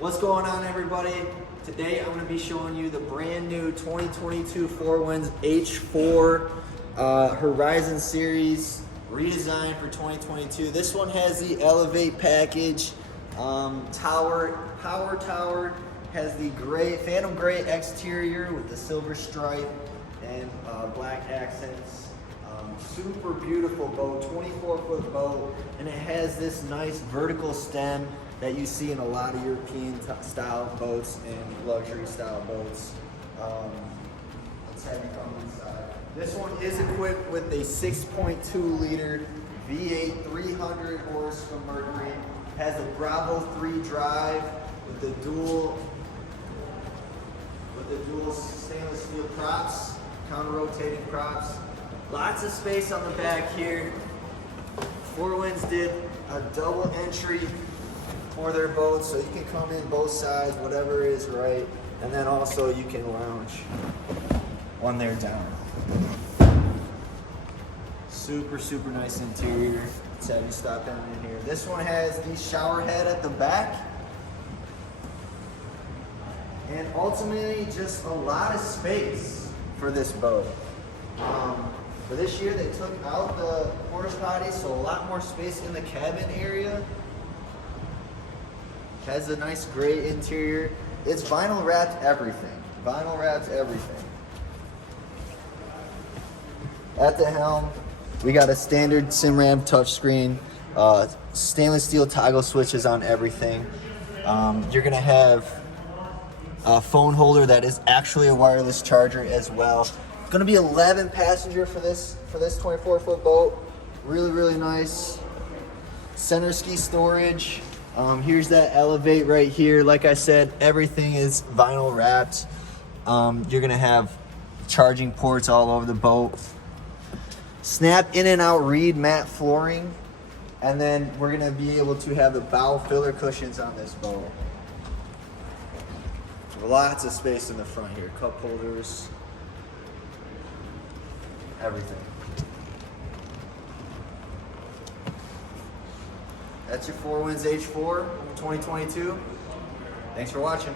What's going on, everybody? Today I'm going to be showing you the brand new 2022 Four Winds H4 Horizon Series redesign for 2022. This one has the Elevate package, power tower, has the gray, phantom gray exterior with the silver stripe and black accents. Super beautiful boat, 24-foot boat, and it has this nice vertical stem that you see in a lot of European style boats and luxury style boats. Let's have you come inside. This one is equipped with a 6.2 liter V8 300 horse from Mercury. Has a Bravo 3 drive with the dual stainless steel props, counter rotating props. Lots of space on the back here. Four Winds did a double entry for their boats, so you can come in both sides, whatever is right, and then also you can lounge when they're down. Super nice interior. Let's have you stop down in here. This one has the shower head at the back, and ultimately just a lot of space for this boat. For this year, they took out the porta potty, so a lot more space in the cabin area. Has a nice gray interior. It's vinyl wrapped everything. Vinyl wrapped everything. At the helm, we got a standard Simram touchscreen, stainless steel toggle switches on everything. You're gonna have a phone holder that is actually a wireless charger as well. Gonna be 11 passenger for this 24-foot boat. Really nice. Center ski storage. Here's that Elevate right here. Like I said, everything is vinyl wrapped. You're gonna have charging ports all over the boat. Snap in and out reed matte flooring. And then we're gonna be able to have the bow filler cushions on this boat. Lots of space in the front here. Cup holders. Everything. That's your Four Winds H4 2022. Thanks for watching.